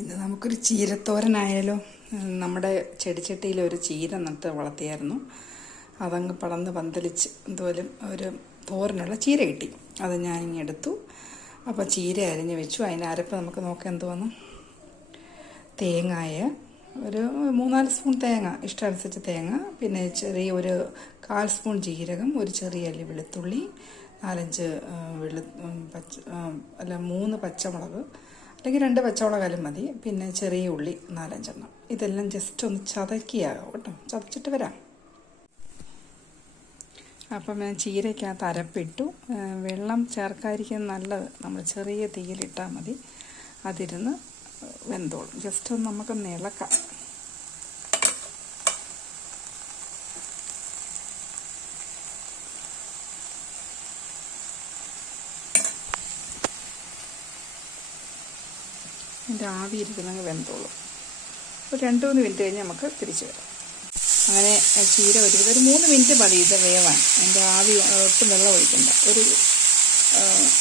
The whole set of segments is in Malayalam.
ഇന്ന് നമുക്കൊരു ചീരത്തോരനായാലോ. നമ്മുടെ ചെടിച്ചട്ടിയിൽ ഒരു ചീര നട്ട് വളർത്തിയായിരുന്നു. അതങ്ങ് പടർന്ന് പന്തലിച്ച് എന്തോലും ഒരു തോരനുള്ള ചീര കിട്ടി. അത് ഞാനിങ്ങെടുത്തു. അപ്പോൾ ചീര അരിഞ്ഞ് വെച്ചു. അതിൻ്റെ അരപ്പ് നമുക്ക് നോക്കാം എന്തുവന്നു. തേങ്ങായ ഒരു 3-4 സ്പൂൺ തേങ്ങ, ഇഷ്ടമനുസരിച്ച് തേങ്ങ, പിന്നെ ചെറിയ ഒരു 1/4 സ്പൂൺ ജീരകം, ഒരു ചെറിയ അല്ലി വെളുത്തുള്ളി, 4-5 3 പച്ചമുളക്, അല്ലെങ്കിൽ 2 പച്ചമുളകാലും മതി, പിന്നെ ചെറിയ ഉള്ളി 4-5 എണ്ണം. ഇതെല്ലാം ജസ്റ്റ് ഒന്ന് ചതക്കിയാകാം കേട്ടോ. ചതച്ചിട്ട് വരാം. അപ്പം ഞാൻ ചീരയ്ക്കകത്ത് അരപ്പിട്ടു. വെള്ളം ചേർക്കാതിരിക്കാൻ നല്ലത് നമ്മൾ ചെറിയ തീയിലിട്ടാൽ മതി. അതിരുന്ന് വെന്തോളും. ജസ്റ്റ് ഒന്ന് നമുക്കൊന്ന് ഇളക്കാം. അതിൻ്റെ ആവി ഇരിക്കുന്നങ്ങ് വെന്തോളും. ഒരു 2-3 മിനിറ്റ് കഴിഞ്ഞ് നമുക്ക് തിരിച്ചു വരാം. അങ്ങനെ ചീര ഒരു 3 മിനിറ്റ് മതി ഇത് വേവാൻ. അതിൻ്റെ ആവി ഒട്ടും വെള്ളം ഒഴിക്കണ്ട.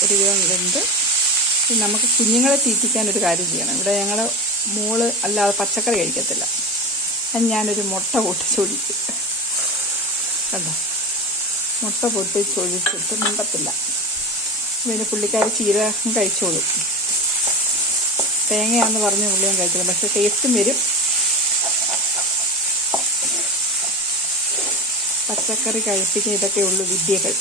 ഒരു വിധം വെന്ത് നമുക്ക് കുഞ്ഞുങ്ങളെ തീറ്റിക്കാനൊരു കാര്യം ചെയ്യണം. ഇവിടെ ഞങ്ങൾ മോള് അല്ലാതെ പച്ചക്കറി കഴിക്കത്തില്ല. അത് ഞാനൊരു മുട്ട പൊട്ടിച്ചൊഴിക്കും. കണ്ടോ, മുട്ട പൊട്ടിച്ചൊഴിച്ചിട്ട് മിണ്ടത്തില്ല. പിന്നെ പുള്ളിക്കാരി ചീര കഴിച്ചോളും. തേങ്ങയാണെന്ന് പറഞ്ഞ് പുള്ളിയും കഴിച്ചില്ല, പക്ഷെ ടേസ്റ്റും വരും. പച്ചക്കറി കഴിപ്പിക്കാൻ ഇതൊക്കെ ഉള്ളൂ വിദ്യകൾ.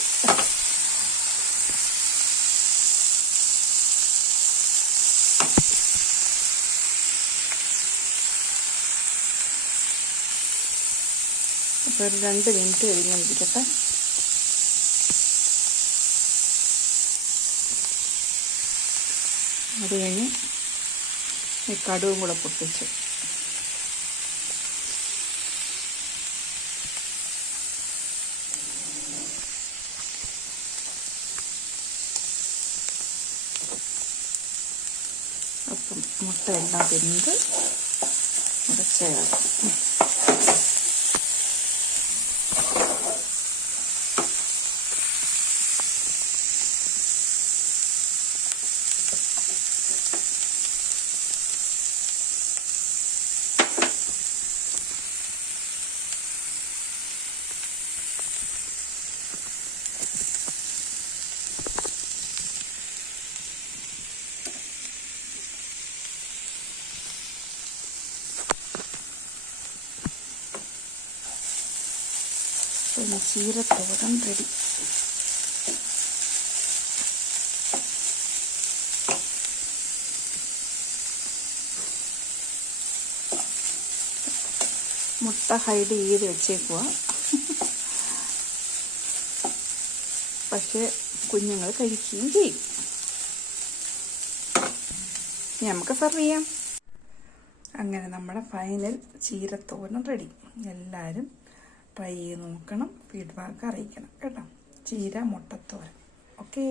അപ്പോൾ ഒരു 2 മിനിറ്റ് കഴിഞ്ഞിരിക്കട്ടെ. അത് കഴിഞ്ഞ് ഈ കടുവും കൂടെ പൊട്ടിച്ച് അപ്പം മുട്ടയെല്ലാം വെന്ത് ഉടച്ചേർക്കും. പിന്നെ ചീരത്തോരൻ റെഡി. മുട്ട ഹൈഡ് ചെയ്ത് വെച്ചേക്കുക. പക്ഷേ കുഞ്ഞുങ്ങൾ കഴിക്കുകയും ചെയ്യും. നമുക്ക് സെർവ് ചെയ്യാം. അങ്ങനെ നമ്മുടെ ഫൈനൽ ചീരത്തോരൻ റെഡി. എല്ലാവരും ട്രൈ ചെയ്ത് നോക്കണം. ഫീഡ്ബാക്ക് അറിയിക്കണം കേട്ടോ. ചീര മുട്ടത്തോരൻ. ഓക്കേ.